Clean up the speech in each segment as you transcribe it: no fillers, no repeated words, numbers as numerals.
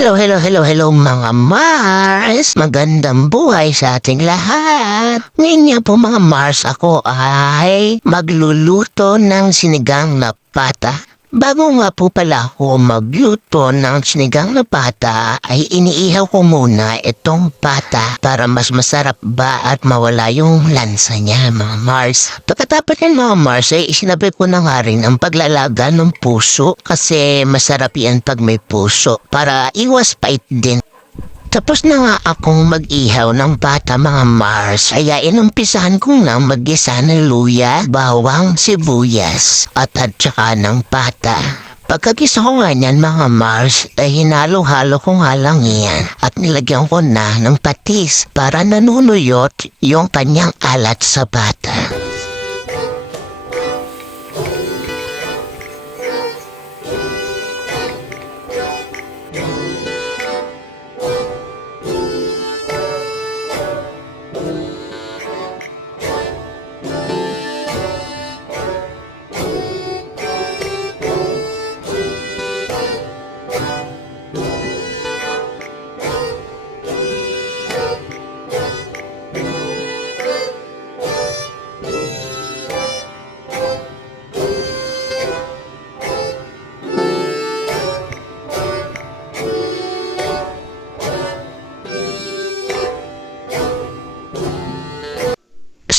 Hello mga Mars! Magandang buhay sa ating lahat! Ngayon nga po mga Mars, ako ay magluluto ng sinigang na pata. Bago nga po pala ako magluto ng sinigang na pata, ay iniihaw ko muna itong pata para mas masarap ba at mawala yung lansa niya mga Mars. Pagkatapos yan mga Mars ay isinabi ko na nga rin ang paglalaga ng puso kasi masarap yan pag may puso para iwas pait din. Tapos na nga akong mag-ihaw ng pata mga Mars, kaya inumpisahan ko na mag-gisa ng luya, bawang, sibuyas, at saka ng pata. Pagkagisa ko nga niyan mga Mars, ay hinalo-halo ko nga lang yan at nilagyan ko na ng patis para nanunuyot yung kanyang alat sa pata.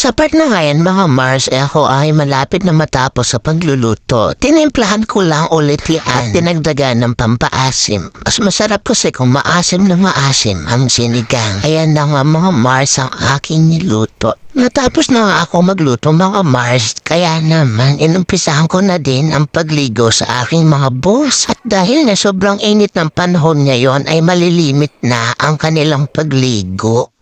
Sa part na ngayon mga Mars, ako ay malapit na matapos sa pagluluto. Tinimplahan ko lang ulit yan at dinagdagan ng pampaasim. Mas masarap kasi kung maasim na maasim ang sinigang. Ayan na nga mga Mars ang aking niluto. Natapos na nga ako magluto mga Mars, kaya naman inumpisahan ko na din ang pagligo sa aking mga boss. At dahil na sobrang init ng panahon ngayon ay malilimit na ang kanilang pagligo.